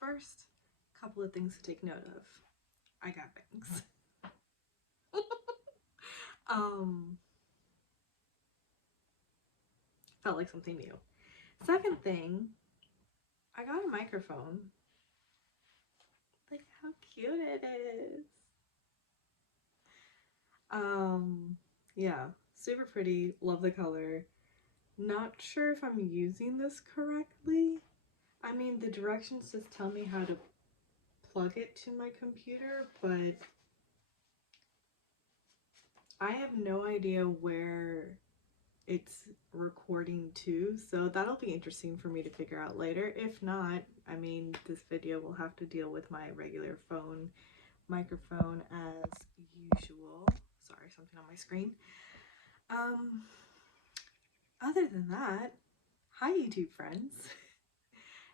First, couple of things to take note of. I got bangs. Felt like something new. Second thing, I got a microphone. Like how cute it is. Yeah, super pretty, love the color. Not sure if I'm using this correctly. I mean, the directions just tell me how to plug it to my computer, but I have no idea where it's recording to, so that'll be interesting for me to figure out later. If not, I mean, this video will have to deal with my regular phone microphone as usual. Sorry, something on my screen. Other than that, hi YouTube friends.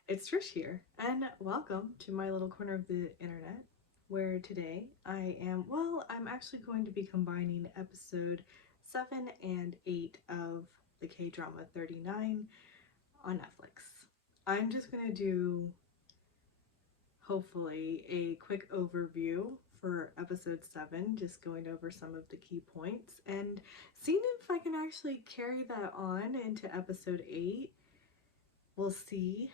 It's Trish here, and welcome to my little corner of the internet, where today I'm actually going to be combining episode 7 and 8 of the K-drama 39 on Netflix. I'm just going to do, hopefully, a quick overview for episode 7, just going over some of the key points, and seeing if I can actually carry that on into episode 8. We'll see.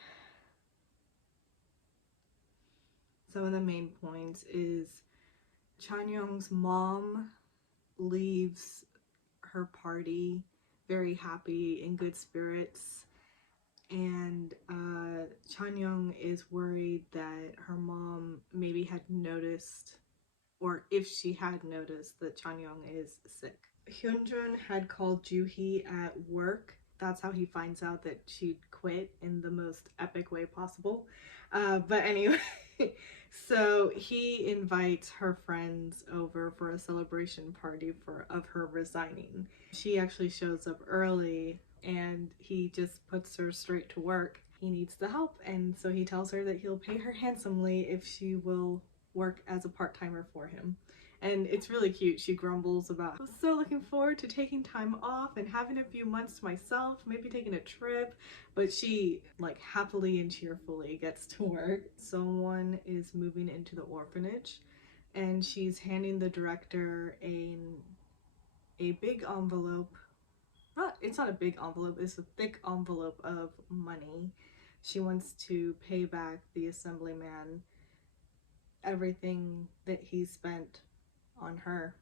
Some of the main points is Chanyeong's mom leaves her party very happy, in good spirits, and Chanyeong is worried that her mom maybe had noticed, or if she had noticed, that Chanyeong is sick. Hyunjin had called Joo-hee at work. That's how he finds out that she'd quit in the most epic way possible. But anyway, so he invites her friends over for a celebration party of her resigning. She actually shows up early and he just puts her straight to work. He needs the help, and so he tells her that he'll pay her handsomely if she will work as a part-timer for him. And it's really cute. She grumbles about, I'm so looking forward to taking time off and having a few months to myself, maybe taking a trip, but she like happily and cheerfully gets to work. Someone is moving into the orphanage and she's handing the director a big envelope. It's not a big envelope, it's a thick envelope of money. She wants to pay back the assemblyman everything that he spent on her.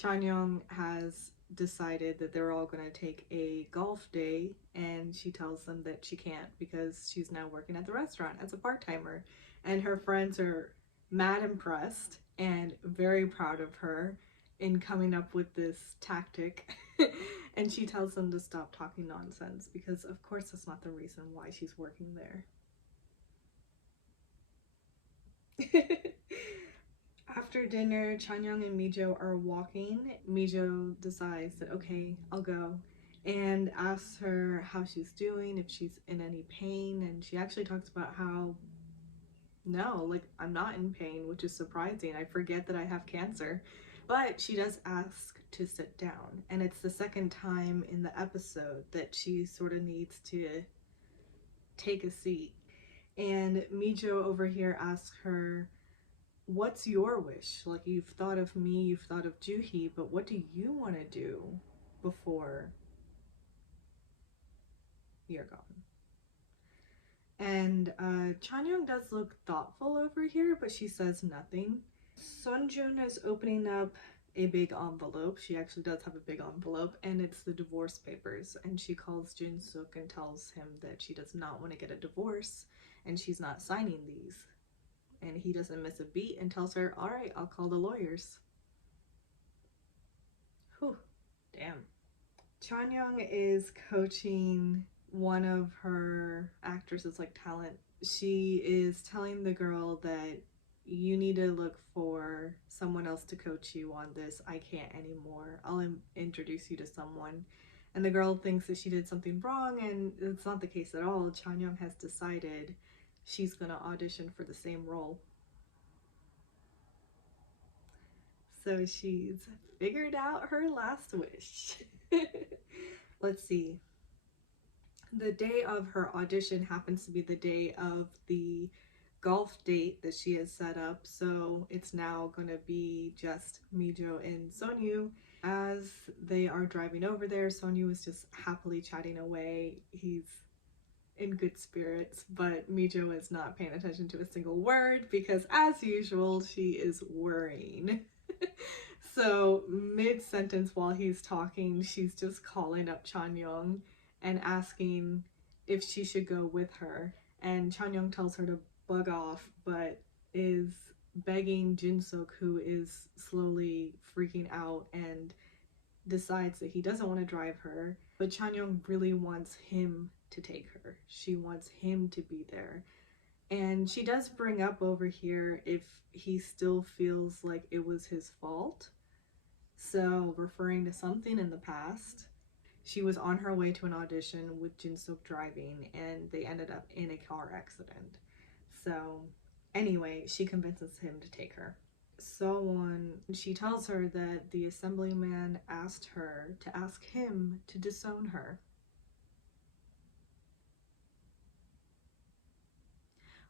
Chanyeong has decided that they're all going to take a golf day, and she tells them that she can't because she's now working at the restaurant as a part-timer, and her friends are mad impressed and very proud of her in coming up with this tactic. And she tells them to stop talking nonsense because of course that's not the reason why she's working there. After dinner, Chanyeong and Mijo are walking. Mijo decides that, okay, I'll go, and asks her how she's doing, if she's in any pain, and she actually talks about how, no, like, I'm not in pain, which is surprising. I forget that I have cancer. But she does ask to sit down, and it's the second time in the episode that she sort of needs to take a seat. And Mijo over here asks her, what's your wish? Like, you've thought of me, you've thought of Joo-hee, but what do you want to do before you're gone? And Chanyeong does look thoughtful over here, but she says nothing. Sonju is opening up a big envelope. She actually does have a big envelope, and it's the divorce papers. And she calls Jin-suk and tells him that she does not want to get a divorce, and she's not signing these. And he doesn't miss a beat and tells her, all right, I'll call the lawyers. Whew, damn. Chanyeong is coaching one of her actresses, like talent. She is telling the girl that you need to look for someone else to coach you on this. I can't anymore. I'll introduce you to someone. And the girl thinks that she did something wrong, and it's not the case at all. Chanyeong has decided she's gonna audition for the same role. So she's figured out her last wish. Let's see. The day of her audition happens to be the day of the golf date that she has set up, so it's now gonna be just Mijo and Sonju. As they are driving over there, Sonju is just happily chatting away. He's in good spirits, but Mijo is not paying attention to a single word because, as usual, she is worrying. So mid-sentence while he's talking, she's just calling up Chanyeong and asking if she should go with her. And Chanyeong tells her to bug off, but is begging Jinsuk, who is slowly freaking out and decides that he doesn't want to drive her. But Chanyeong really wants him to take her. She wants him to be there. And she does bring up over here if he still feels like it was his fault. So, referring to something in the past. She was on her way to an audition with Jinsuk driving, and they ended up in a car accident. So, anyway, she convinces him to take her. She tells her that the assemblyman asked her to ask him to disown her.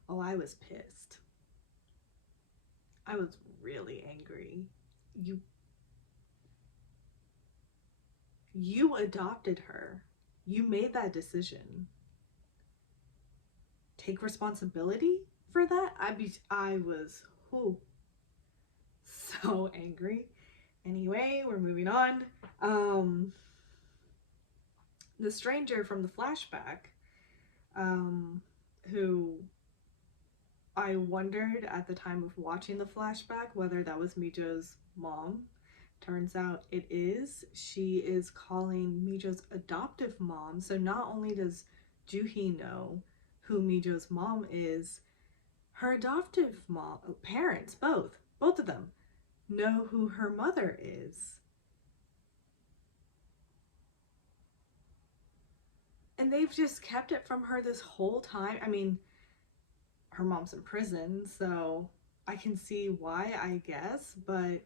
Oh, I was pissed. I was really angry. You adopted her. You made that decision. Take responsibility for that? I was so angry. Anyway, we're moving on. The stranger from the flashback, who I wondered at the time of watching the flashback whether that was Mijo's mom. Turns out it is. She is calling Mijo's adoptive mom. So not only does Juhi know who Mijo's mom is, her adoptive mom, parents, both of them, know who her mother is. And they've just kept it from her this whole time. I mean, her mom's in prison, so I can see why, I guess, but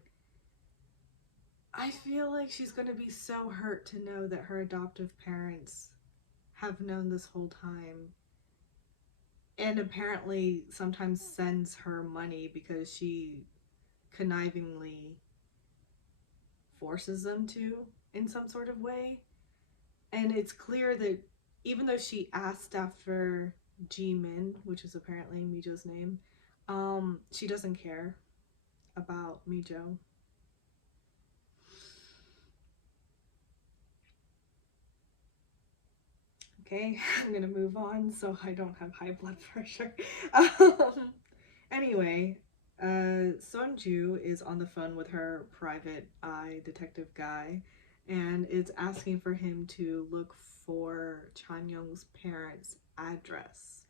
I feel like she's going to be so hurt to know that her adoptive parents have known this whole time, and apparently sometimes sends her money because she connivingly forces them to in some sort of way. And it's clear that even though she asked after Jimin, which is apparently Mijo's name, she doesn't care about Mijo. Okay, I'm gonna move on so I don't have high blood pressure. Anyway, Sonju is on the phone with her private eye detective guy and is asking for him to look for Chanyeong's parents' address.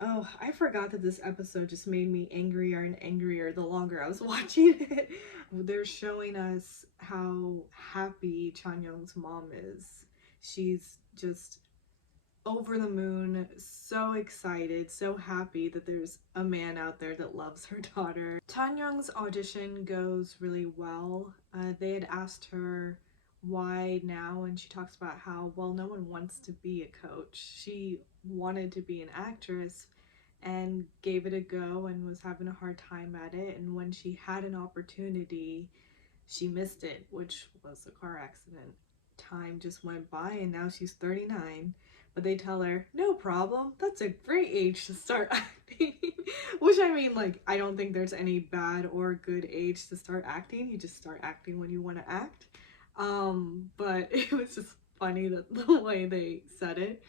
Oh, I forgot that this episode just made me angrier and angrier the longer I was watching it. They're showing us how happy Chanyeong's mom is. She's just over the moon, so excited, so happy that there's a man out there that loves her daughter. Chanyeong's audition goes really well. They had asked her why now, and she talks about how, well, no one wants to be a coach. She wanted to be an actress and gave it a go and was having a hard time at it, and when she had an opportunity, she missed it, which was a car accident. Time just went by and now she's 39, but they tell her, no problem, that's a great age to start acting. Which, I mean, like, I don't think there's any bad or good age to start acting. You just start acting when you want to act. But it was just funny that the way they said it.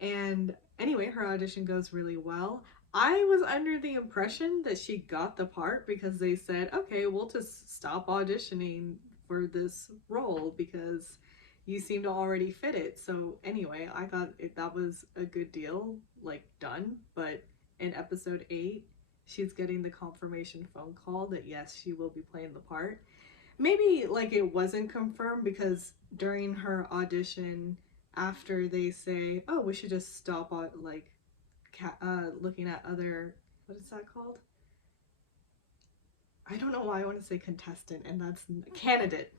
And anyway, her audition goes really well. I was under the impression that she got the part because they said, okay, we'll just stop auditioning for this role because you seem to already fit it. So anyway, I thought that was a good deal, like, done. But in episode 8, she's getting the confirmation phone call that yes, she will be playing the part. Maybe, like, it wasn't confirmed because during her audition, after they say, oh, we should just stop like looking at other, what is that called? I don't know why I want to say contestant, and that's candidate.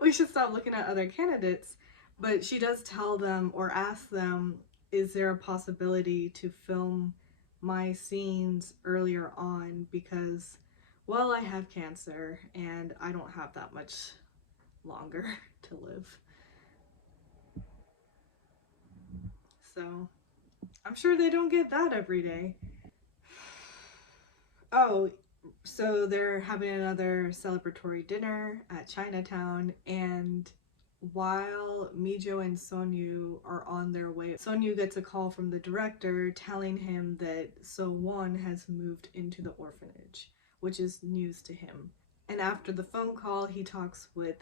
We should stop looking at other candidates. But she does tell them or ask them is there a possibility to film my scenes earlier on because, well, I have cancer and I don't have that much longer to live. So I'm sure they don't get that every day. Oh, so they're having another celebratory dinner at Chinatown, and while Mijo and Sonju are on their way, Sonju gets a call from the director telling him that So-won has moved into the orphanage, which is news to him. And after the phone call, he talks with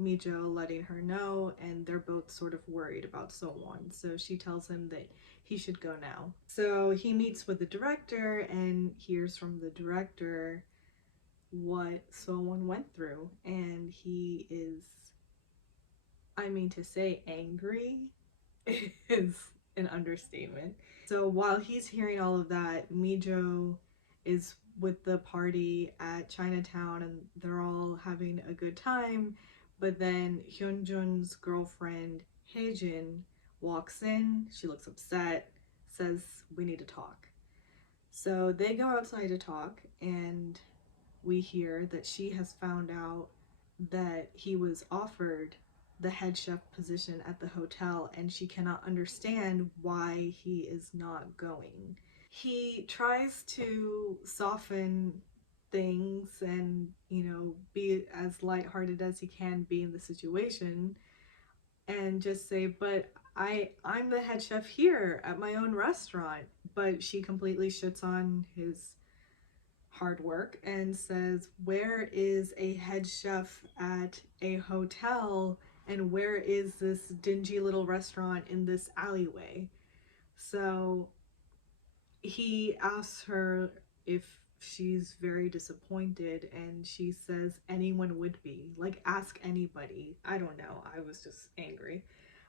Mijo, letting her know, and they're both sort of worried about So-won. So she tells him that he should go now. So he meets with the director and hears from the director what So-won went through, and he is, I mean, to say angry is an understatement. So while he's hearing all of that, Mijo is with the party at Chinatown and they're all having a good time. But then Hyunjin's girlfriend, Hijin, walks in. She looks upset, says, "We need to talk." So they go outside to talk, and we hear that she has found out that he was offered the head chef position at the hotel and she cannot understand why he is not going. He tries to soften things and, be as lighthearted as he can be in the situation and just say, but I'm the head chef here at my own restaurant. But she completely shits on his hard work and says, where is a head chef at a hotel and where is this dingy little restaurant in this alleyway? So he asks her if she's very disappointed, and she says anyone would be. Like, ask anybody. I don't know. I was just angry.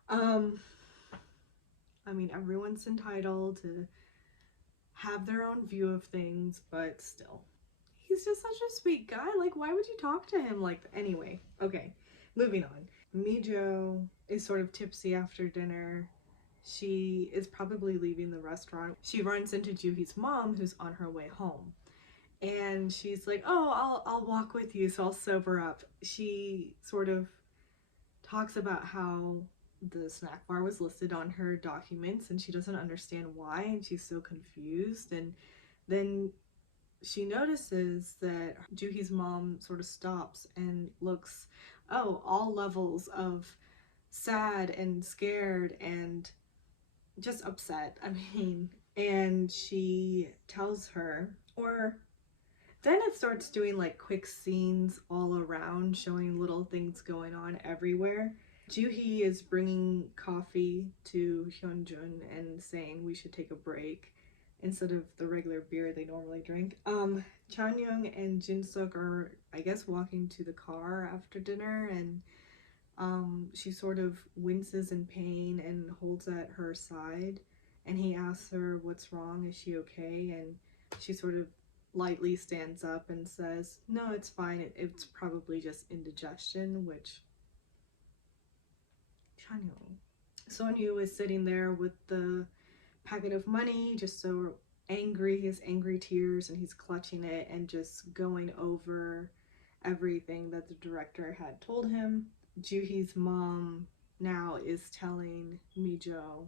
I mean, everyone's entitled to have their own view of things, but still. He's just such a sweet guy. Like, why would you talk to him like that? Anyway, okay, moving on. Mijo is sort of tipsy after dinner. She is probably leaving the restaurant. She runs into Juhi's mom, who's on her way home. And she's like, oh, I'll walk with you, so I'll sober up. She sort of talks about how the snack bar was listed on her documents and she doesn't understand why, and she's so confused. And then she notices that Juhi's mom sort of stops and looks, all levels of sad and scared and just upset. I mean, and she tells her, or then it starts doing like quick scenes all around, showing little things going on everywhere. Juhi is bringing coffee to Hyunjin and saying we should take a break instead of the regular beer they normally drink. Chanyeon and Jinsuk are, I guess, walking to the car after dinner, and she sort of winces in pain and holds at her side, and he asks her what's wrong, is she okay? And she sort of lightly stands up and says, no, it's fine, it's probably just indigestion, which Chanyeon. Sonju is sitting there with the packet of money, just so angry, his angry tears, and he's clutching it and just going over everything that the director had told him. Juhi's mom now is telling Mijo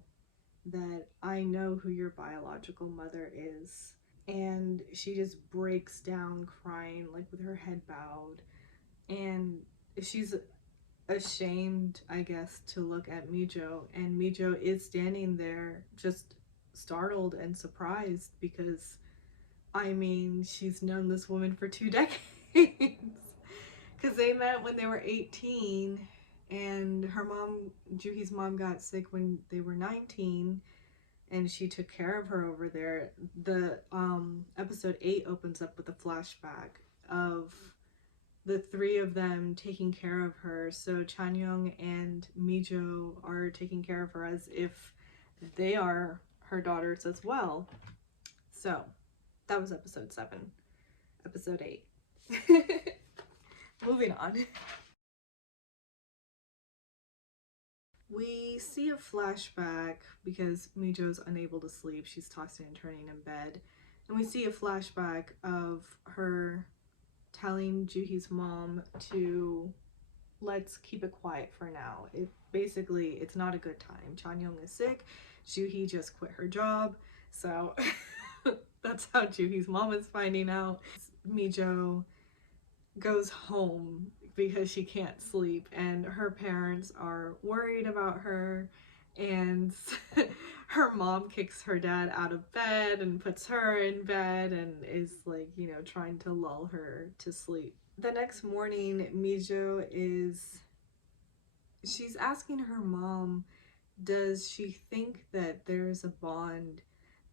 that I know who your biological mother is. And she just breaks down crying, like with her head bowed. And she's ashamed, I guess, to look at Mijo. And Mijo is standing there just startled and surprised because, I mean, she's known this woman for 2 decades. Because they met when they were 18, and her mom, Juhi's mom, got sick when they were 19, and she took care of her over there. The episode 8 opens up with a flashback of the 3 of them taking care of her. So Chanyeon and Mijo are taking care of her as if they are her daughters as well. So that was episode 7. Episode 8. Moving on. We see a flashback because Mijo's unable to sleep. She's tossing and turning in bed. And we see a flashback of her telling Juhi's mom to let's keep it quiet for now. Basically, it's not a good time. Chanyeon is sick. Juhi just quit her job. So that's how Juhi's mom is finding out. Mijo goes home because she can't sleep, and her parents are worried about her, and her mom kicks her dad out of bed and puts her in bed and is like, you know, trying to lull her to sleep. The next morning, she's asking her mom, does she think that there's a bond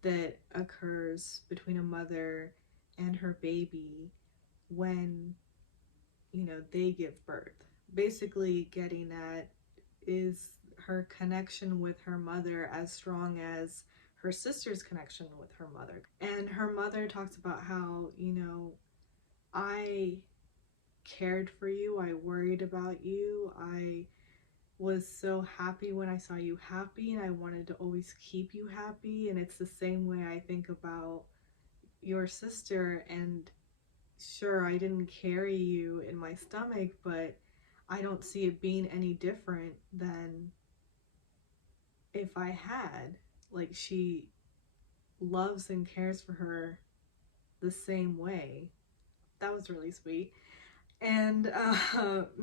that occurs between a mother and her baby when, you know, they give birth? Basically getting at, is her connection with her mother as strong as her sister's connection with her mother? And her mother talks about how, you know, I cared for you, I worried about you, I was so happy when I saw you happy, and I wanted to always keep you happy. And it's the same way I think about your sister. And sure, I didn't carry you in my stomach, but I don't see it being any different than if I had. Like, she loves and cares for her the same way. That was really sweet. And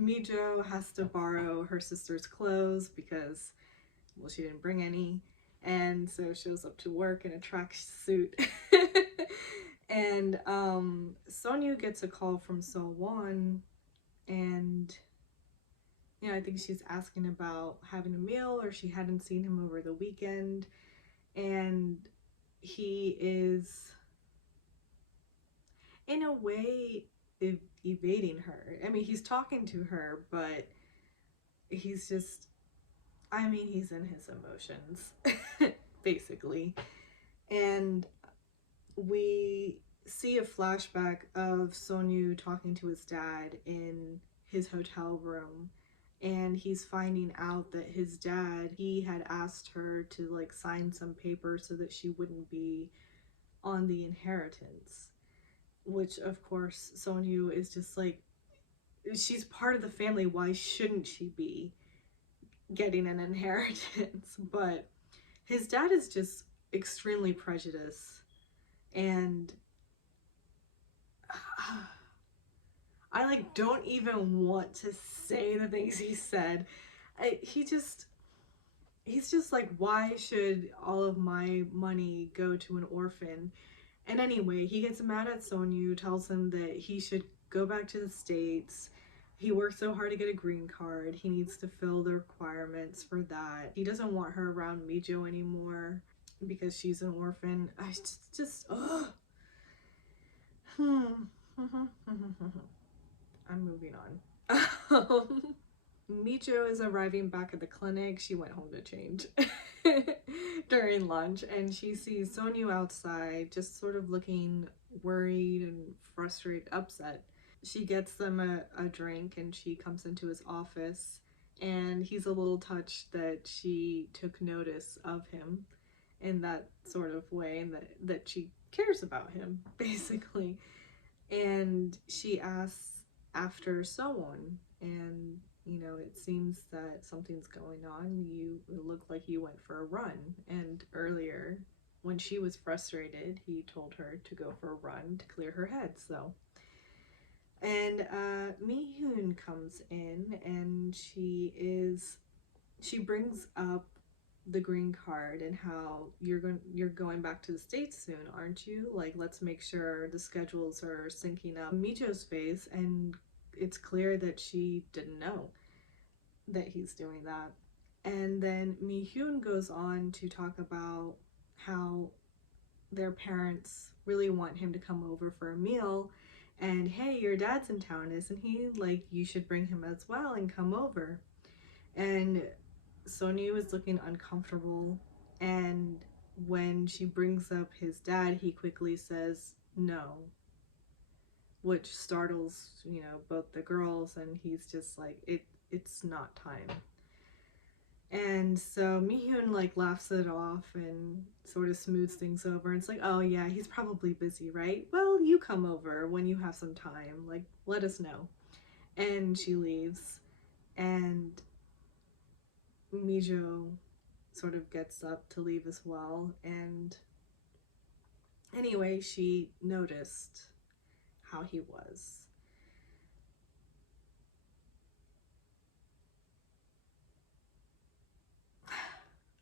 Mijo has to borrow her sister's clothes because, well, she didn't bring any. And so shows up to work in a tracksuit. And Sonju gets a call from So-won, and you know, I think she's asking about having a meal, or she hadn't seen him over the weekend. And he is, in a way, evading her. I mean, he's talking to her, but he's just, I mean, he's in his emotions, basically. And we see a flashback of Sonju talking to his dad in his hotel room, and he's finding out that his dad, he had asked her to like sign some paper so that she wouldn't be on the inheritance, which of course Sonju is just like, she's part of the family, why shouldn't she be getting an inheritance? But his dad is just extremely prejudiced, and I like don't even want to say the things he said. He's just like, why should all of my money go to an orphan? And anyway, he gets mad at Sonju, tells him that he should go back to the States. He worked so hard to get a green card. He needs to fill the requirements for that. He doesn't want her around Mijo anymore because she's an orphan. I just ugh. I'm moving on. Mijo is arriving back at the clinic. She went home to change during lunch, and she sees Sonju outside, just sort of looking worried and frustrated, upset. She gets them a drink, and she comes into his office, and he's a little touched that she took notice of him in that sort of way, and that she cares about him, basically. And she asks after So-won, and you know, it seems that something's going on. You look like you went for a run, and earlier when she was frustrated, he told her to go for a run to clear her head. So, and Mi-hyun comes in, and she brings up the green card and how you're going back to the States soon, aren't you? Like, let's make sure the schedules are syncing up. Mijo's face, and it's clear that she didn't know that he's doing that. And then Mi-hyun goes on to talk about how their parents really want him to come over for a meal, and hey, your dad's in town, isn't he? Like, you should bring him as well and come over. And Sonju is looking uncomfortable, and when she brings up his dad, he quickly says no, which startles, both the girls, and he's just like, it's not time. And so Mihyun like laughs it off and sort of smooths things over. And it's like, oh yeah, he's probably busy, right? Well, you come over when you have some time. Like, let us know. And she leaves. And Mijo sort of gets up to leave as well. And anyway, she noticed how he was.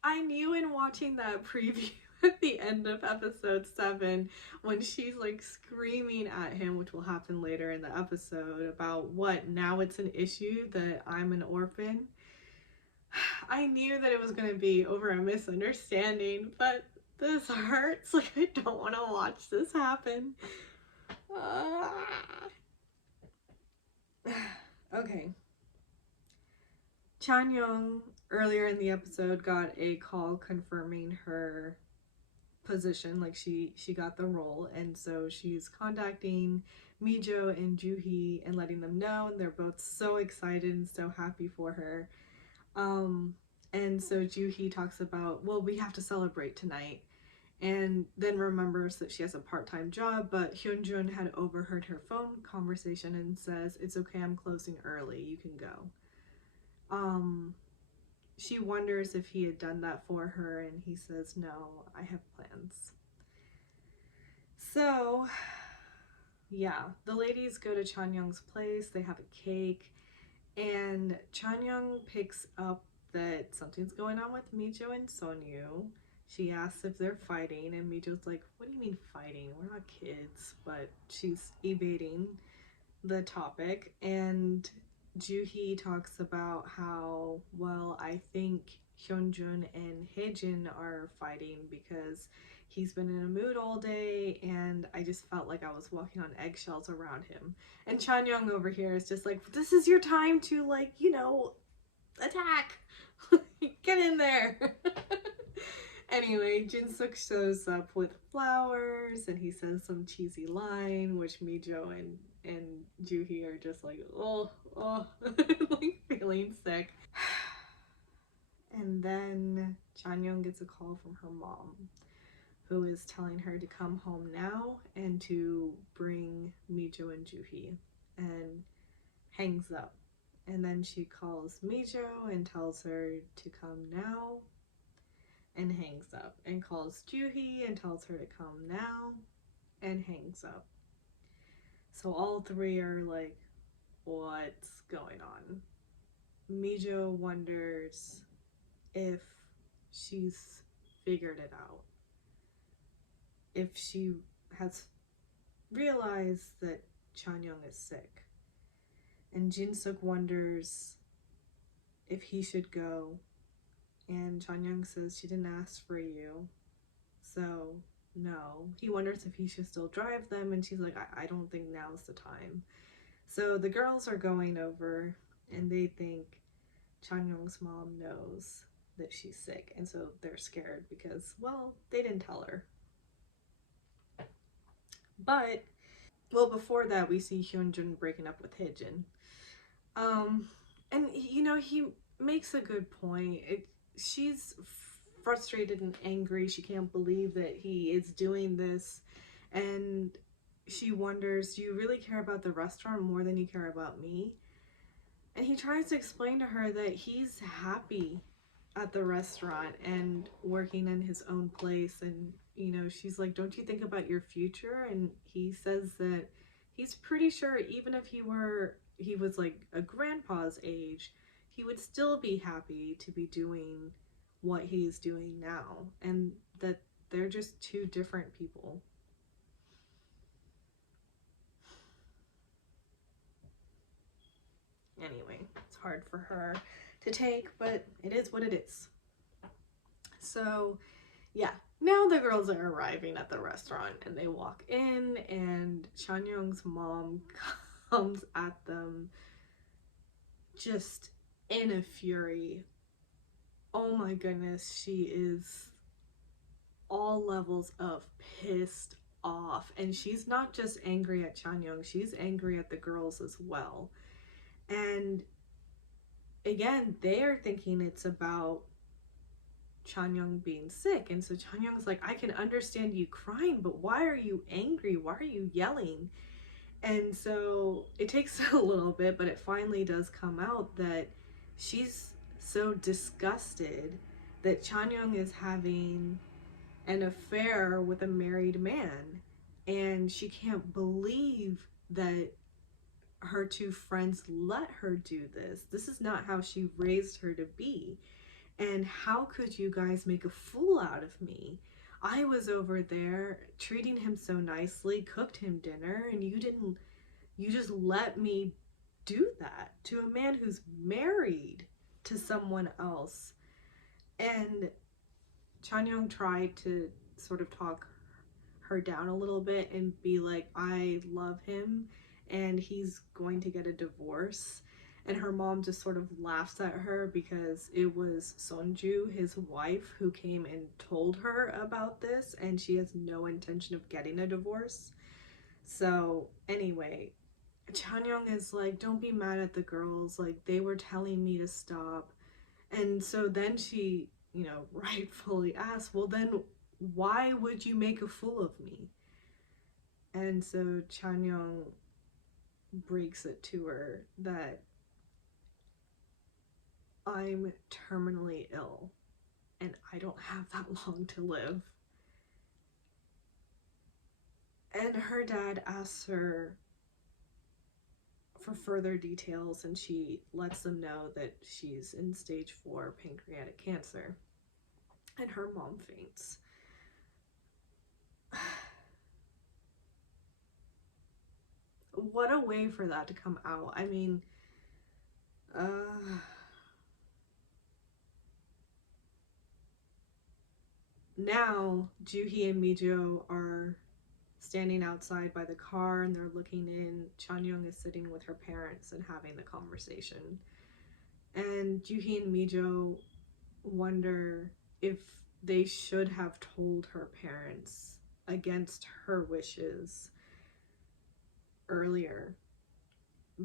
I knew in watching that preview at the end of episode 7 when she's like screaming at him, which will happen later in the episode, about what now it's an issue that I'm an orphan. I knew that it was going to be over a misunderstanding, but this hurts. Like, I don't want to watch this happen. Okay. Chanyeong earlier in the episode got a call confirming her position, like she got the role, and so she's contacting Mijo and Juhi and letting them know, and they're both so excited and so happy for her. And so Juhi talks about, well, we have to celebrate tonight, and then remembers that she has a part-time job, but Hyunjin had overheard her phone conversation and says, it's okay, I'm closing early, you can go. She wonders if he had done that for her, and he says, no, I have plans. So, yeah, the ladies go to Chanyeong's place, they have a cake, and Chanyeong picks up that something's going on with Mijo and Sonju. She asks if they're fighting, and Mijo's like, what do you mean fighting? We're not kids, but she's evading the topic, and Juhi talks about how, well, I think Hyunjin and Hijin are fighting because he's been in a mood all day and I just felt like I was walking on eggshells around him. And Chanyeong over here is just like, this is your time to, like, you know, attack. Get in there. Anyway, Jinsuk shows up with flowers and he says some cheesy line, which Mijo and Juhi are just like, oh, like feeling sick. And then Chanyeong gets a call from her mom, who is telling her to come home now and to bring Mijo and Juhi, and hangs up. And then she calls Mijo and tells her to come now, and hangs up, and calls Juhi and tells her to come now, and hangs up. So all three are like, what's going on? Mijo wonders if she's figured it out, if she has realized that Chanyeong is sick. And Jinsuk wonders if he should go, and Chanyeong says she didn't ask for you, so no. He wonders if he should still drive them, and she's like, I don't think now's the time. So the girls are going over, and they think Chanyeong's mom knows that she's sick, and so they're scared because, well, they didn't tell her. But, well, before that, we see Hyunjin breaking up with Hijin. And, you know, he makes a good point. She's frustrated and angry. She can't believe that he is doing this. And she wonders, do you really care about the restaurant more than you care about me? And he tries to explain to her that he's happy at the restaurant and working in his own place. And, you know, she's like, don't you think about your future? And he says that he's pretty sure even if he was like a grandpa's age, he would still be happy to be doing what he's doing now, and that they're just two different people. Anyway, it's hard for her to take, but it is what it is. So, yeah, now the girls are arriving at the restaurant and they walk in, and Chanyeong's mom comes at them just in a fury. Oh my goodness, she is all levels of pissed off, and she's not just angry at Chanyeong, she's angry at the girls as well. And again, they are thinking it's about Chanyeon being sick. And so Chanyeong's like, I can understand you crying, but why are you angry? Why are you yelling? And so it takes a little bit, but it finally does come out that she's so disgusted that Chanyeong is having an affair with a married man. And she can't believe that her two friends let her do this. This is not how she raised her to be. And how could you guys make a fool out of me? I was over there treating him so nicely, cooked him dinner, and you just let me do that to a man who's married to someone else. And Chanyeong tried to sort of talk her down a little bit and be like, I love him and he's going to get a divorce. And her mom just sort of laughs at her because it was Sonju, his wife, who came and told her about this, and she has no intention of getting a divorce. So anyway, Chanyeong is like, don't be mad at the girls, like they were telling me to stop. And so then she, rightfully asks, well then why would you make a fool of me? And so Chanyeong breaks it to her that I'm terminally ill and I don't have that long to live. And her dad asks her for further details, and she lets them know that she's in stage 4 pancreatic cancer. And her mom faints. What a way for that to come out. I mean, now Juhee and Mijo are standing outside by the car and they're looking in. Chanyeong is sitting with her parents and having the conversation. And Juhee and Mijo wonder if they should have told her parents against her wishes earlier.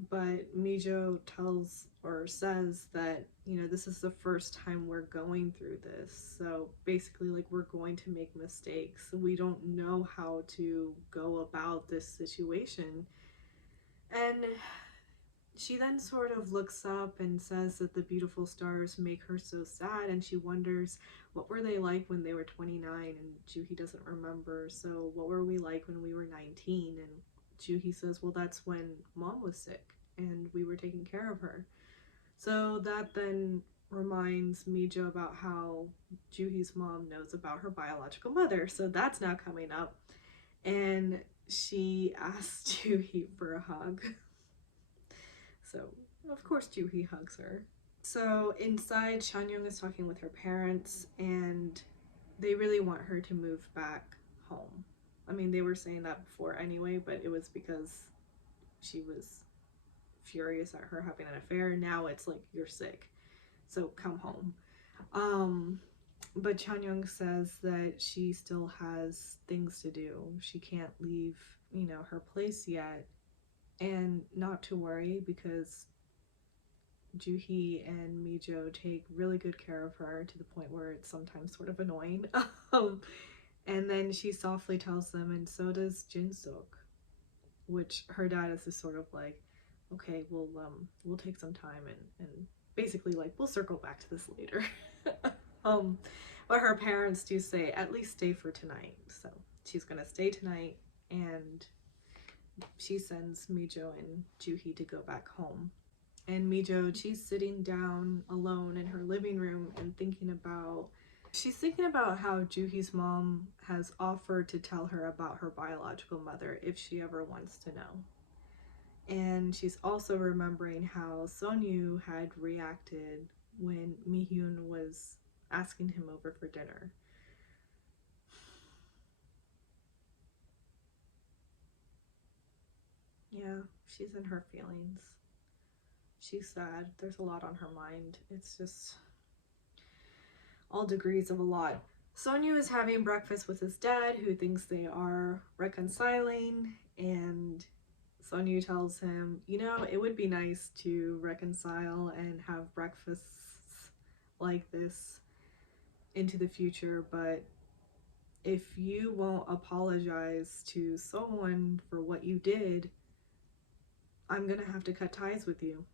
But Mijo tells or says that, this is the first time we're going through this. So basically, like, we're going to make mistakes. We don't know how to go about this situation. And she then sort of looks up and says that the beautiful stars make her so sad, and she wonders, what were they like when they were 29? And Juhee doesn't remember. So what were we like when we were 19? And Juhee says, well, that's when mom was sick and we were taking care of her. So that then reminds Mijo about how Juhee's mom knows about her biological mother. So that's now coming up. And she asks Juhee for a hug. So, of course, Juhee hugs her. So inside, Chanyeong is talking with her parents, and they really want her to move back home. I mean, they were saying that before anyway, but it was because she was furious at her having an affair. Now it's like, you're sick, so come home. But Chanyeong says that she still has things to do. She can't leave, her place yet, and not to worry because Juhee and Mijo take really good care of her to the point where it's sometimes sort of annoying. And then she softly tells them, and so does Jin-sook, which her dad is just sort of like, okay, we'll take some time and basically like, we'll circle back to this later. But her parents do say, at least stay for tonight. So she's gonna stay tonight, and she sends Mijo and Juhee to go back home. And Mijo, she's sitting down alone in her living room and she's thinking about how Juhee's mom has offered to tell her about her biological mother if she ever wants to know. And she's also remembering how Sonju had reacted when Mi-hyun was asking him over for dinner. Yeah, she's in her feelings. She's sad. There's a lot on her mind. It's just all degrees of a lot. Sonju is having breakfast with his dad, who thinks they are reconciling, and Sonju tells him, you know, it would be nice to reconcile and have breakfasts like this into the future, but if you won't apologize to someone for what you did, I'm gonna have to cut ties with you.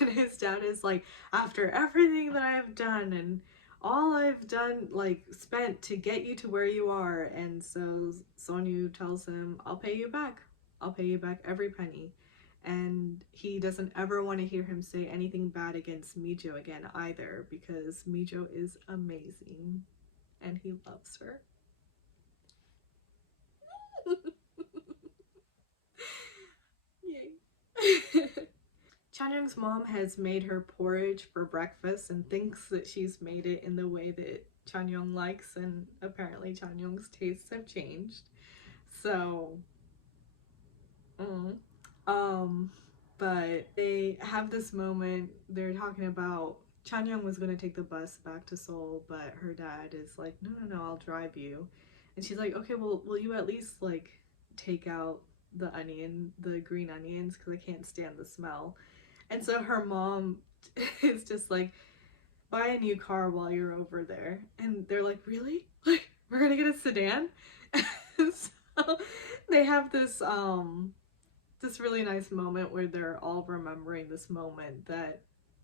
And his dad is like, after everything that I've done and all I've done, like, spent to get you to where you are. And so Sonju tells him, I'll pay you back. I'll pay you back every penny. And he doesn't ever want to hear him say anything bad against Mijo again either, because Mijo is amazing and he loves her. Yay. Chanyeong's mom has made her porridge for breakfast and thinks that she's made it in the way that Chanyeong likes, and apparently Chanyeong's tastes have changed. So, mm, um, but they have this moment, they're talking about Chanyeong was going to take the bus back to Seoul, but her dad is like, no, no, no, I'll drive you. And she's like, okay, well, will you at least, like, take out the green onions, because I can't stand the smell. And so her mom is just like, buy a new car while you're over there. And they're like, really? Like, we're gonna get a sedan? So they have this really nice moment where they're all remembering this moment that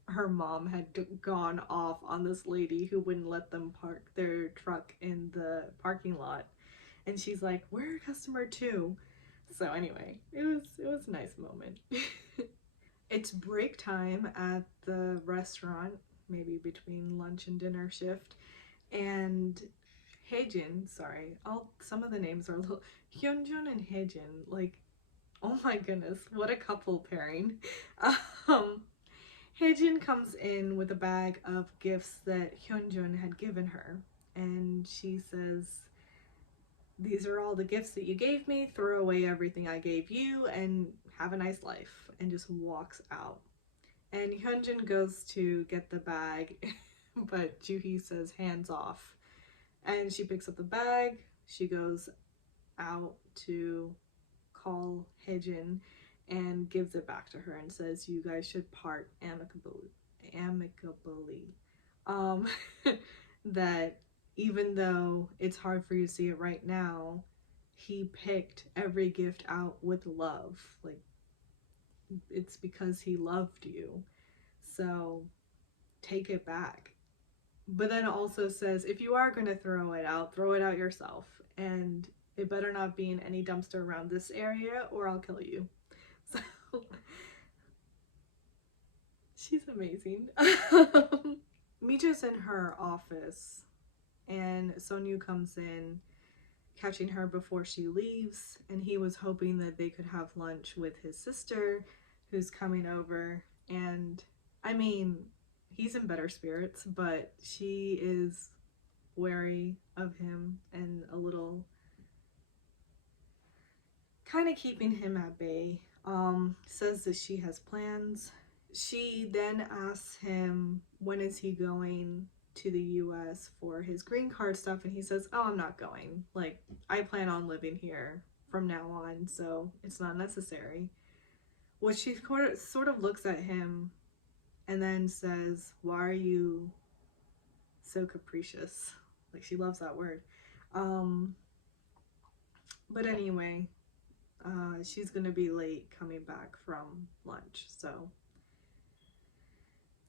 her mom had gone off on this lady who wouldn't let them park their truck in the parking lot. And she's like, we're customer two. So anyway, it was a nice moment. It's break time at the restaurant, maybe between lunch and dinner shift, and Hijin, sorry, all some of the names are a little Hyunjin and Hijin, like, oh my goodness, what a couple pairing. Um, Hijin comes in with a bag of gifts that Hyunjin had given her, and she says, these are all the gifts that you gave me, throw away everything I gave you, and have a nice life, and just walks out. And Hyunjin goes to get the bag, but Juhi says hands off. And she picks up the bag, she goes out to call Hijin and gives it back to her and says, you guys should part amicably. Um, that even though it's hard for you to see it right now, he picked every gift out with love. Like, it's because he loved you. So take it back. But then also says, if you are going to throw it out yourself. And it better not be in any dumpster around this area or I'll kill you. So she's amazing. Mija's in her office and Sonju comes in, catching her before she leaves, and he was hoping that they could have lunch with his sister who's coming over. And I mean, he's in better spirits, but she is wary of him and a little kind of keeping him at bay. Says that she has plans. She then asks him when is he going to the US for his green card stuff, and he says, oh, I'm not going. Like, I plan on living here from now on, so it's not necessary. Which she sort of looks at him and then says, why are you so capricious? Like, she loves that word. But anyway, she's gonna be late coming back from lunch, so.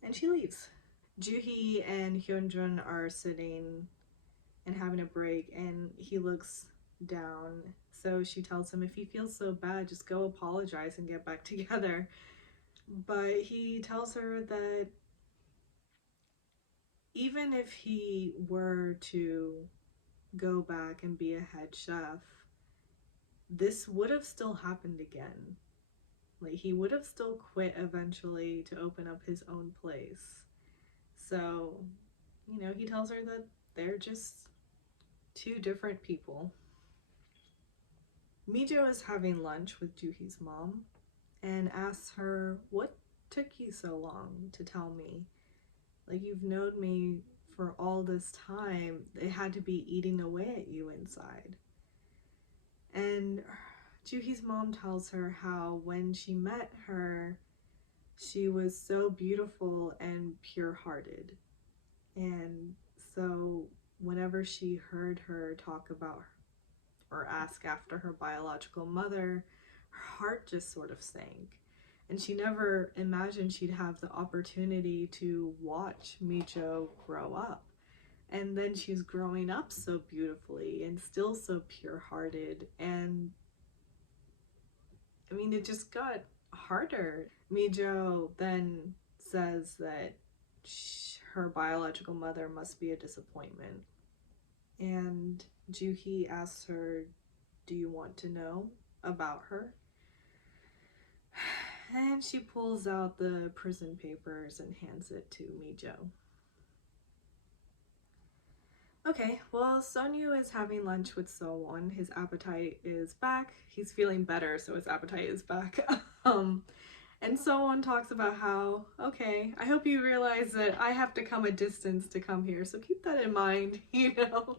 And she leaves. Juhi and Hyunjin are sitting and having a break, and he looks down. So she tells him, if he feels so bad, just go apologize and get back together. But he tells her that even if he were to go back and be a head chef, this would have still happened again. Like, he would have still quit eventually to open up his own place. So, you know, he tells her that they're just two different people. Mijo is having lunch with Juhi's mom and asks her, what took you so long to tell me? Like, you've known me for all this time. It had to be eating away at you inside. And Juhi's mom tells her how when she met her, she was so beautiful and pure-hearted. And so whenever she heard her talk about or ask after her biological mother, her heart just sort of sank. And she never imagined she'd have the opportunity to watch Mijo grow up. And then she's growing up so beautifully and still so pure-hearted. And I mean, it just got harder. Mijo then says that her biological mother must be a disappointment. And Juhi asks her, do you want to know about her? And she pulls out the prison papers and hands it to Mijo. Okay, well, Sonju is having lunch with Sowon. His appetite is back. He's feeling better, so his appetite is back. And Sowon talks about how, okay, I hope you realize that I have to come a distance to come here, so keep that in mind, you know,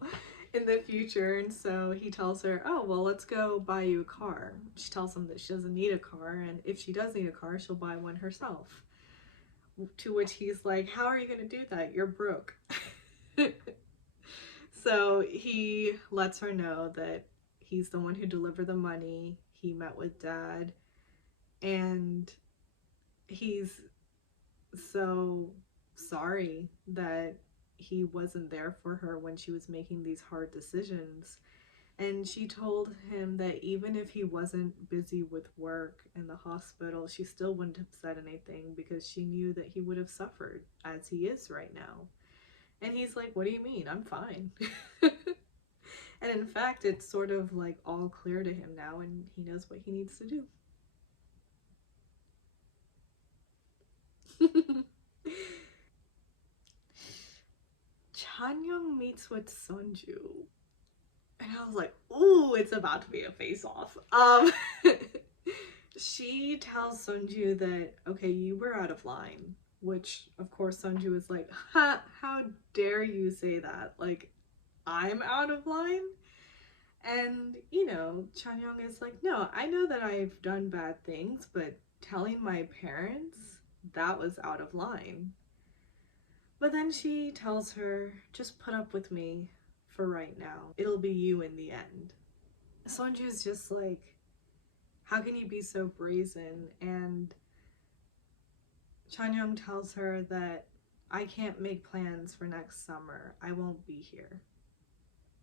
in the future. And so he tells her, oh, well, let's go buy you a car. She tells him that she doesn't need a car, and if she does need a car, she'll buy one herself. To which he's like, how are you going to do that? You're broke. So he lets her know that he's the one who delivered the money. He met with Dad, and he's so sorry that he wasn't there for her when she was making these hard decisions. And she told him that even if he wasn't busy with work in the hospital, she still wouldn't have said anything because she knew that he would have suffered as he is right now. And he's like, what do you mean? I'm fine. And in fact, it's sort of like all clear to him now, and he knows what he needs to do. Chanyeon meets with Sonju. And I was like, ooh, it's about to be a face-off. She tells Sonju that, okay, you were out of line. Which, of course, Sonju is like, ha, how dare you say that? Like, I'm out of line? And, you know, Chanyeong is like, no, I know that I've done bad things, but telling my parents, that was out of line. But then she tells her, just put up with me for right now. It'll be you in the end. Sonju's just like, how can you be so brazen? And Chanyeong tells her that I can't make plans for next summer. I won't be here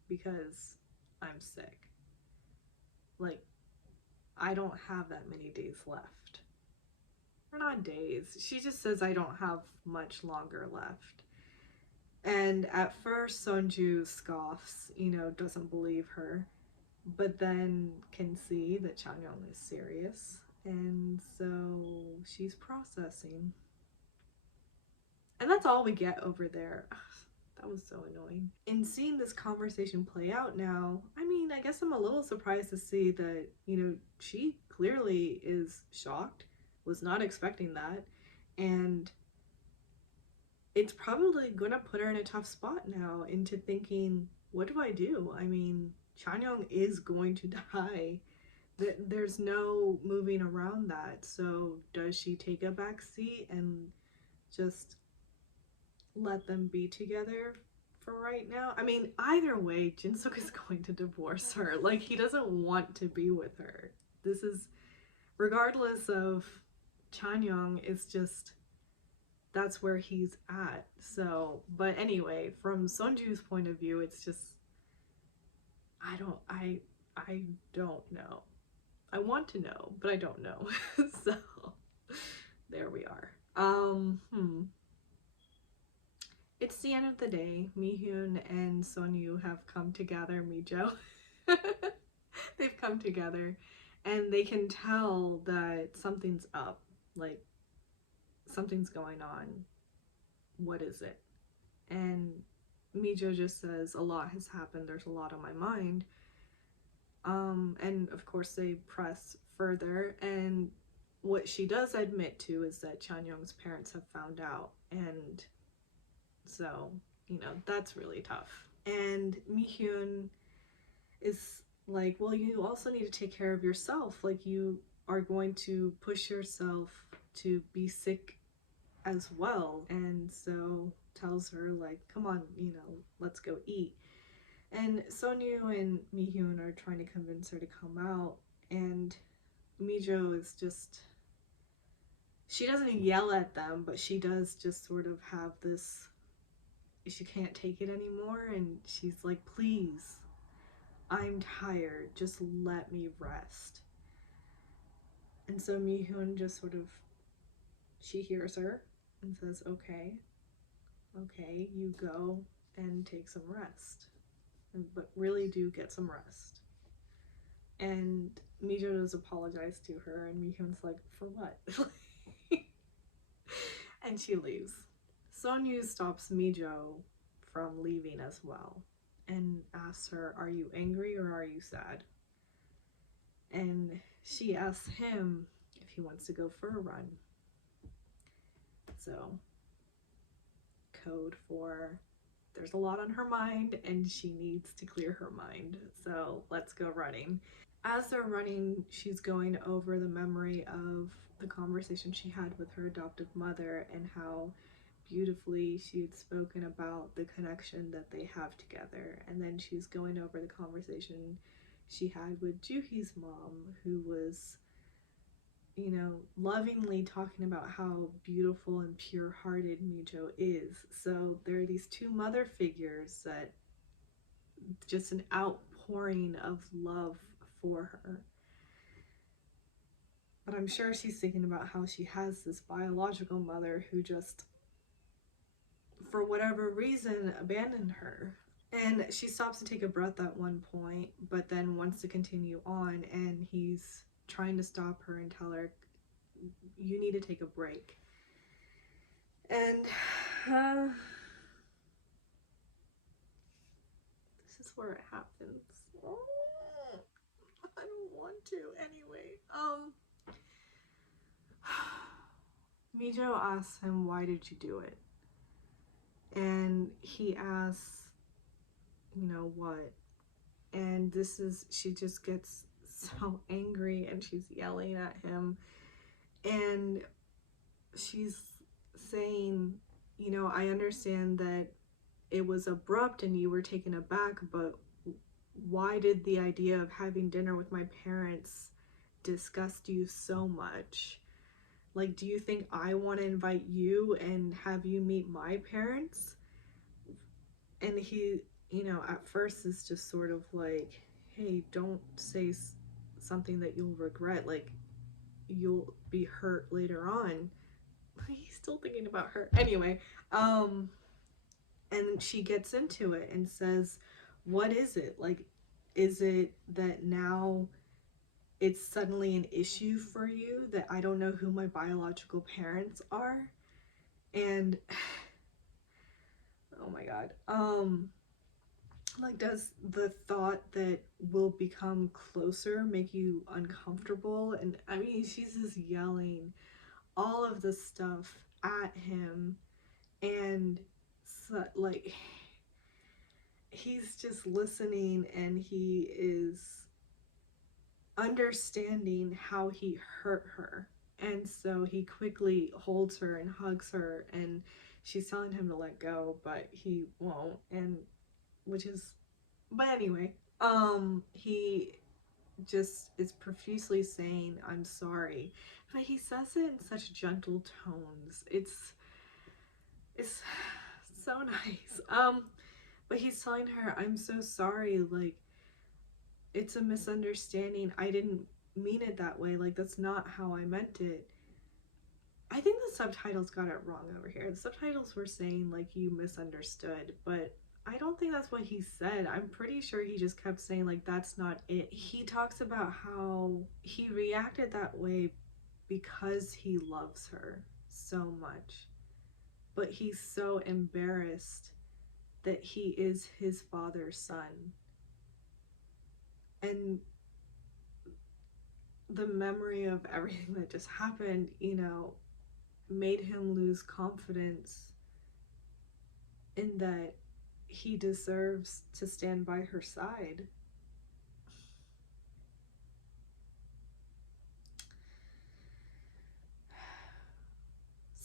because I'm sick. Like, I don't have that many days left. Or not days. She just says I don't have much longer left. And at first Sonju scoffs, you know, doesn't believe her, but then can see that Chanyeong is serious, and so she's processing. And that's all we get over there. That was so annoying. In seeing this conversation play out now, I mean, I guess I'm a little surprised to see that, you know, she clearly is shocked, was not expecting that, and it's probably gonna put her in a tough spot now into thinking, what do I do? I mean, Chanyeong is going to die. There's no moving around that. So does she take a back seat and just let them be together for right now? I mean, either way, Jinsuk is going to divorce her. Like, he doesn't want to be with her. This is, regardless of Chanyeong, it's just, that's where he's at. So, but anyway, from Sonju's point of view, it's just, I don't know. I want to know, but I don't know. So, there we are. It's the end of the day. Mihyun and Sonju have come together, Mijo. They've come together, and they can tell that something's up. Like, something's going on. What is it? And Mijo just says, a lot has happened. There's a lot on my mind. And of course they press further, and what she does admit to is that Chanyeong's parents have found out, and so, you know, that's really tough. And Mihyun is Like, well, you also need to take care of yourself. Like, you are going to push yourself to be sick as well. And so tells her, like, come on, you know, let's go eat. And Sonju and Mihyun are trying to convince her to come out. And Mijo is just, she doesn't yell at them, but she does just sort of have this, she can't take it anymore. And she's like, please, I'm tired. Just let me rest. And so Mihyun just sort of, she hears her and says, okay, you go and take some rest. But really do get some rest. And Mijo does apologize to her, and Mihyun's like, for what? And she leaves. Sonju stops Mijo from leaving as well and asks her, are you angry or are you sad? And she asks him if he wants to go for a run. So, code for there's a lot on her mind and she needs to clear her mind. So, let's go running. As they're running, she's going over the memory of the conversation she had with her adoptive mother and how beautifully she had spoken about the connection that they have together. And then she's going over the conversation she had with Juhi's mom, who was, you know, lovingly talking about how beautiful and pure-hearted Mijo is. So there are these two mother figures that just an outpouring of love for her. But I'm sure she's thinking about how she has this biological mother who just, for whatever reason, abandoned her. And she stops to take a breath at one point, but then wants to continue on, and he's trying to stop her and tell her, you need to take a break. And this is where it happens. Oh, I don't want to anyway. Mijo asks him, why did you do it? And he asks, you know what? And this is, she just gets so angry and she's yelling at him. And she's saying, you know, I understand that it was abrupt and you were taken aback, but why did the idea of having dinner with my parents disgust you so much? Like, do you think I want to invite you and have you meet my parents? And he, you know, at first is just sort of like, hey, don't say something that you'll regret. Like, you'll be hurt later on. He's still thinking about her. Anyway, and she gets into it and says, what is it? Like, is it that now it's suddenly an issue for you that I don't know who my biological parents are? And oh my god. Like, does the thought that we'll become closer make you uncomfortable? And I mean, she's just yelling all of this stuff at him, and so, like, he's just listening and he is understanding how he hurt her. And so he quickly holds her and hugs her, and she's telling him to let go, but he won't. And which is, but anyway, he just is profusely saying, I'm sorry, but he says it in such gentle tones. It's so nice. But he's telling her, I'm so sorry, like, it's a misunderstanding. I didn't mean it that way. Like, that's not how I meant it. I think the subtitles got it wrong over here. The subtitles were saying, like, you misunderstood, but I don't think that's what he said. I'm pretty sure he just kept saying, like, that's not it. He talks about how he reacted that way because he loves her so much, but he's so embarrassed that he is his father's son. And the memory of everything that just happened, you know, made him lose confidence in that he deserves to stand by her side.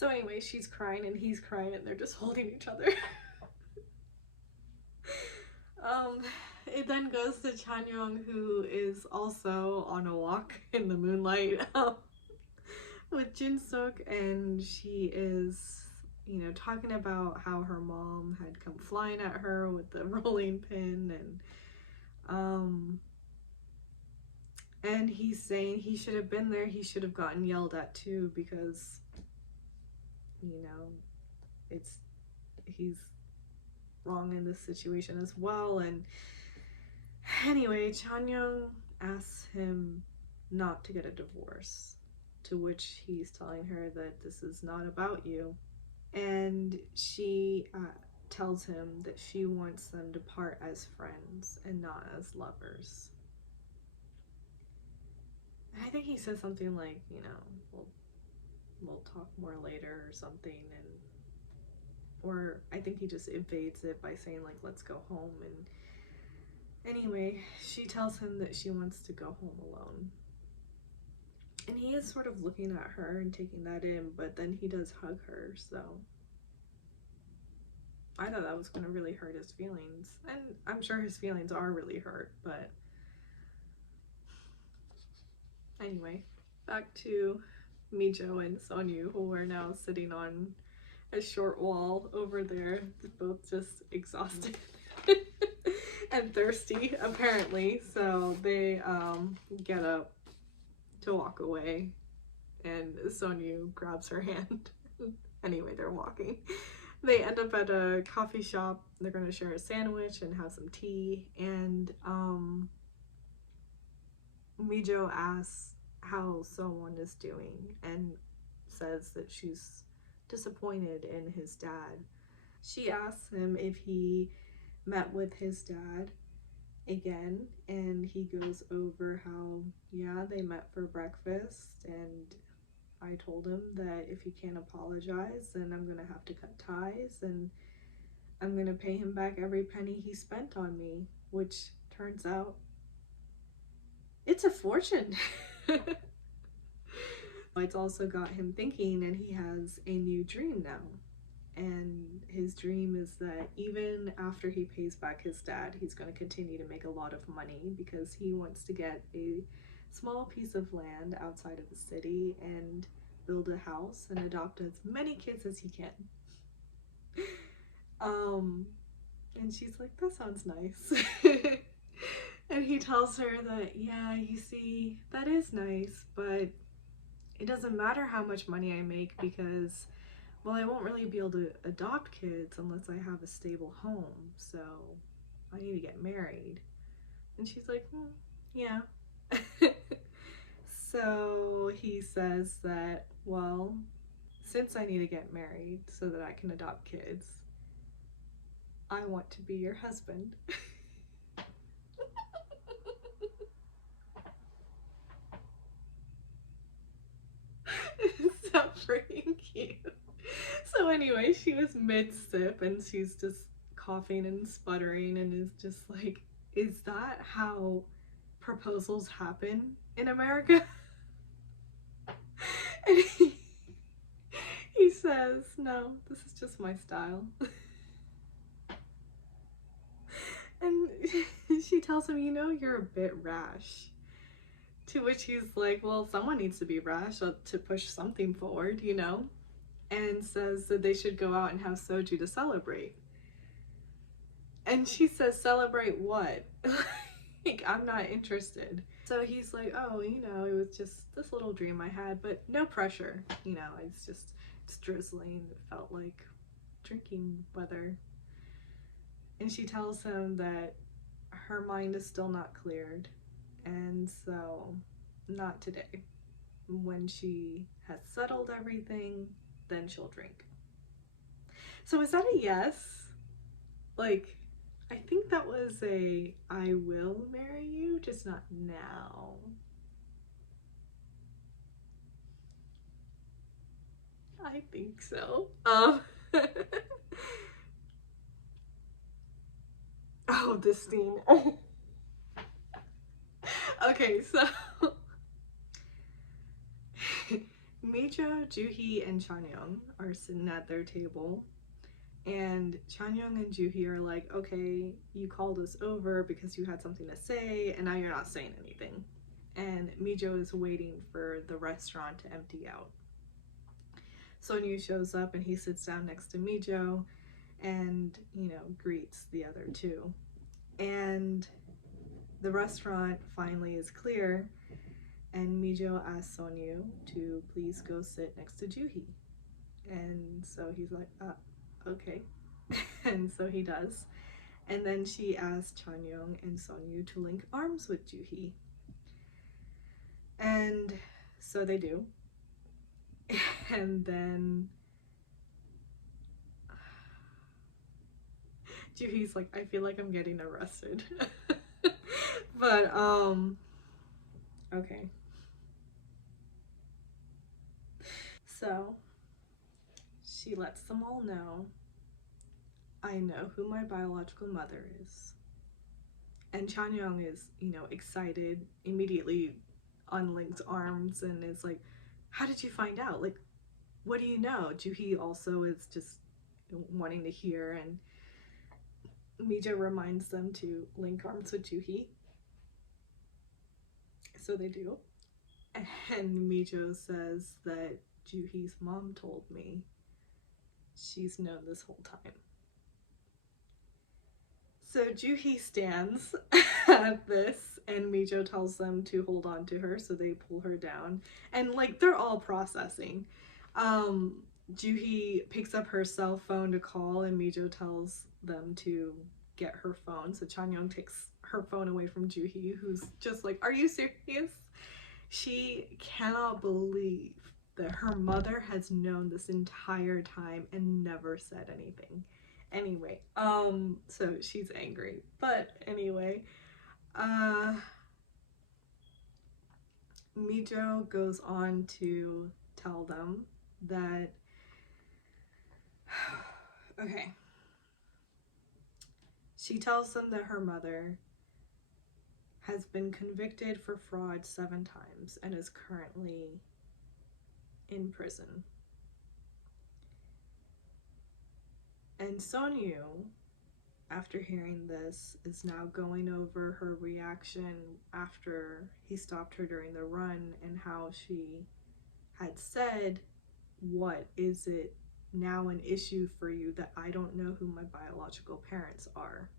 So anyway, she's crying and he's crying and they're just holding each other. It then goes to Chanyeon, who is also on a walk in the moonlight with Jin-sook, and she is, you know, talking about how her mom had come flying at her with the rolling pin, and he's saying he should have been there, he should have gotten yelled at too, because, you know, he's wrong in this situation as well. And anyway, Chanyeong asks him not to get a divorce, to which he's telling her that this is not about you. And she tells him that she wants them to part as friends and not as lovers. And I think he says something like, you know, we'll talk more later or something, and or I think he just evades it by saying like, let's go home. And anyway, she tells him that she wants to go home alone. And he is sort of looking at her and taking that in, but then he does hug her, so I thought that was going to really hurt his feelings. And I'm sure his feelings are really hurt, but anyway, back to Mijo and Sonju, who are now sitting on a short wall over there, both just exhausted and thirsty, apparently. So they get up to walk away, and Sonju grabs her hand. Anyway, they're walking. They end up at a coffee shop. They're going to share a sandwich and have some tea, and Mijo asks how someone is doing and says that she's disappointed in his dad. She asks him if he met with his dad again, and he goes over how, yeah, they met for breakfast, and I told him that if he can't apologize, then I'm gonna have to cut ties, and I'm gonna pay him back every penny he spent on me, which turns out it's a fortune. It's also got him thinking, and he has a new dream now. And his dream is that even after he pays back his dad, he's going to continue to make a lot of money, because he wants to get a small piece of land outside of the city and build a house and adopt as many kids as he can. And she's like, that sounds nice. And he tells her that, yeah, you see, that is nice, but it doesn't matter how much money I make, because, well, I won't really be able to adopt kids unless I have a stable home, so I need to get married. And she's like, yeah. So he says that, well, since I need to get married so that I can adopt kids, I want to be your husband. It's so freaking cute. So anyway, she was mid-sip and she's just coughing and sputtering and is just like, is that how proposals happen in America? And he says, no, this is just my style. And she tells him, you know, you're a bit rash. To which he's like, well, someone needs to be rash to push something forward, you know? And says that they should go out and have soju to celebrate. And she says, celebrate what? Like, I'm not interested. So he's like, oh, you know, it was just this little dream I had, but no pressure. You know, it's drizzling. It felt like drinking weather. And she tells him that her mind is still not cleared. And so, not today. When she has settled everything, then she'll drink. So is that a yes? Like, I think that was a I will marry you, just not now. I think so. Oh, this scene. Okay, so Mijo, Juhee, and Chanyeong are sitting at their table, and Chanyeong and Juhee are like, okay, you called us over because you had something to say, and now you're not saying anything. And Mijo is waiting for the restaurant to empty out. Sonju shows up and he sits down next to Mijo and, greets the other two. And the restaurant finally is clear, and Mijo asks Sonju to please go sit next to Juhee. And so he's like, okay. And so he does. And then she asks Chanyeong and Sonju to link arms with Juhee. And so they do. And then Juhee's like, I feel like I'm getting arrested. But, okay. So, she lets them all know, I know who my biological mother is. And Chanyeong is, excited, immediately unlinks arms and is like, how did you find out? Like, what do you know? Juhee also is just wanting to hear, and Mijo reminds them to link arms with Juhee. So they do. And Mijo says that Juhee's mom told me she's known this whole time. So Juhee stands at this, and Mijo tells them to hold on to her, so they pull her down. And, they're all processing. Juhee picks up her cell phone to call, and Mijo tells them to get her phone. So Chanyeong takes her phone away from Juhee, who's just like, are you serious? She cannot believe that her mother has known this entire time and never said anything. Anyway, so she's angry. But anyway, Mijo goes on to tell them that, okay, she tells them that her mother has been convicted for fraud 7 times and is currently in prison. And Sonju, after hearing this, is now going over her reaction after he stopped her during the run and how she had said, what is it now an issue for you that I don't know who my biological parents are?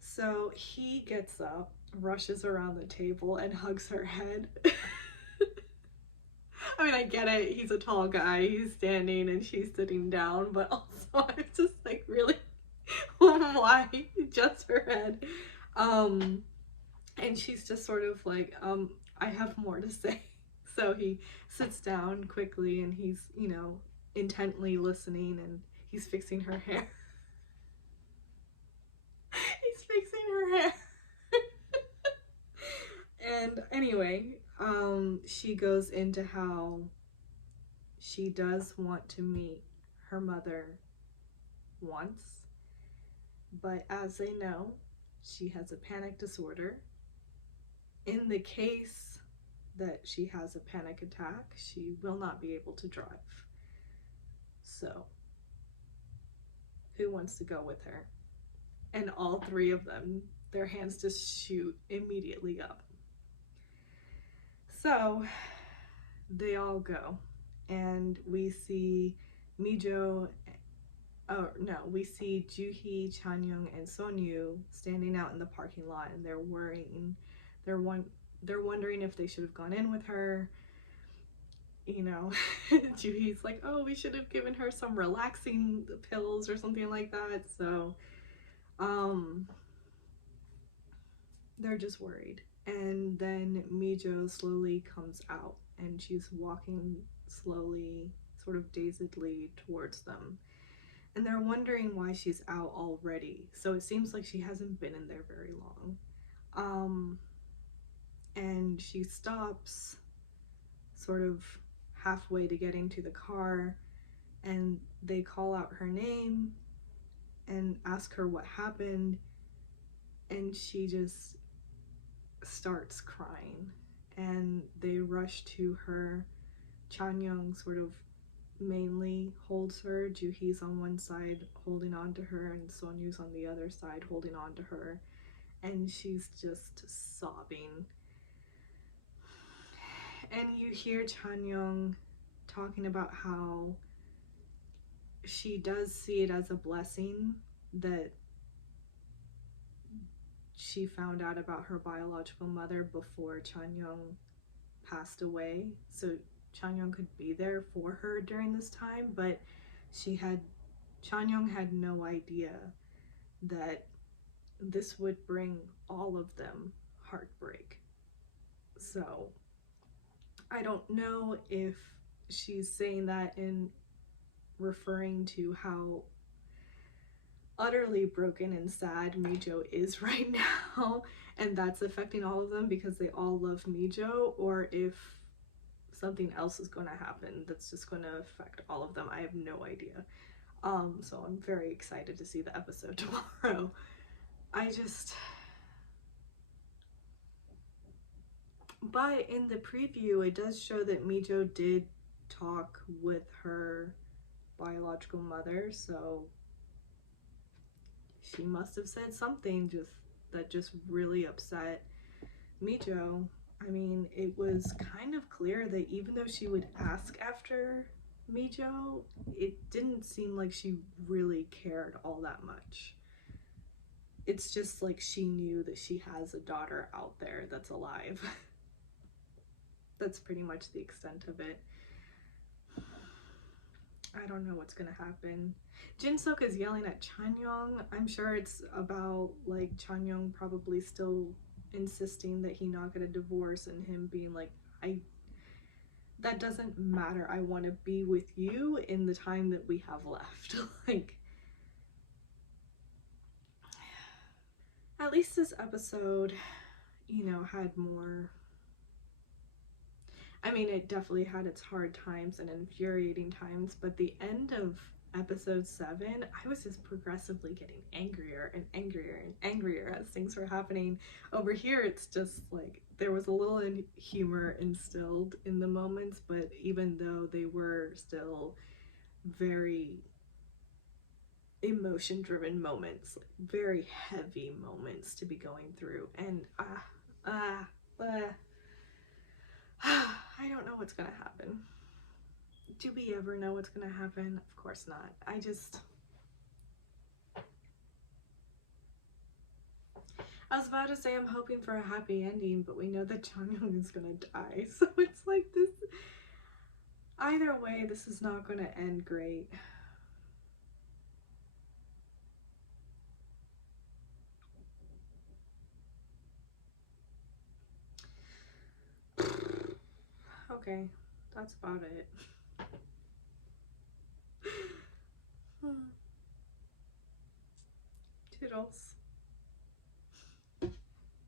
So he gets up, rushes around the table, and hugs her head. I mean, I get it, he's a tall guy, he's standing and she's sitting down, but also I'm just like, really? Why just her head? And she's just sort of like, I have more to say. So he sits down quickly and he's, intently listening, and he's fixing her hair. He's fixing her hair. And anyway, she goes into how she does want to meet her mother once, but as they know, she has a panic disorder. In the case that she has a panic attack, she will not be able to drive. So, who wants to go with her? And all 3 of them, their hands just shoot immediately up. So, they all go, and we see Mijo, we see Juhee, Chanyeong, and Sonju standing out in the parking lot, and they're worrying. They're wondering if they should have gone in with her. Juhee's like, oh, we should have given her some relaxing pills or something like that. So, they're just worried. And then Mijo slowly comes out, and she's walking slowly, sort of dazedly towards them. And they're wondering why she's out already. So it seems like she hasn't been in there very long. And she stops sort of halfway to getting to the car, and they call out her name and ask her what happened, and she just starts crying. and they rush to her. Chanyeong sort of mainly holds her. Juhi's on one side holding on to her, and Sonju's on the other side holding on to her, and she's just sobbing. And you hear Chanyeong talking about how she does see it as a blessing that she found out about her biological mother before Chanyeong passed away, so Chanyeong could be there for her during this time, but Chanyeong had no idea that this would bring all of them heartbreak. So I don't know if she's saying that in referring to how utterly broken and sad Mijo is right now, and that's affecting all of them because they all love Mijo, or if something else is going to happen that's just going to affect all of them. I have no idea. So I'm very excited to see the episode tomorrow. But in the preview, it does show that Mijo did talk with her biological mother, so she must have said something that just really upset Mijo. I mean, it was kind of clear that even though she would ask after Mijo, it didn't seem like she really cared all that much. It's just like she knew that she has a daughter out there that's alive. That's pretty much the extent of it. I don't know what's gonna happen. Jin-seok is yelling at Chanyeong. I'm sure it's about like Chanyeong probably still insisting that he not get a divorce, and him being like, that doesn't matter, I want to be with you in the time that we have left. Like, at least this episode, had more. I mean, it definitely had its hard times and infuriating times, but the end of episode 7, I was just progressively getting angrier and angrier and angrier as things were happening. Over here, it's just like there was a little humor instilled in the moments, but even though they were still very emotion-driven moments, like very heavy moments to be going through, and I don't know what's gonna happen. Do we ever know what's gonna happen? Of course not. I was about to say I'm hoping for a happy ending, but we know that Chanyeong is gonna die, so it's like this. Either way, this is not gonna end great. Okay, that's about it. Toodles.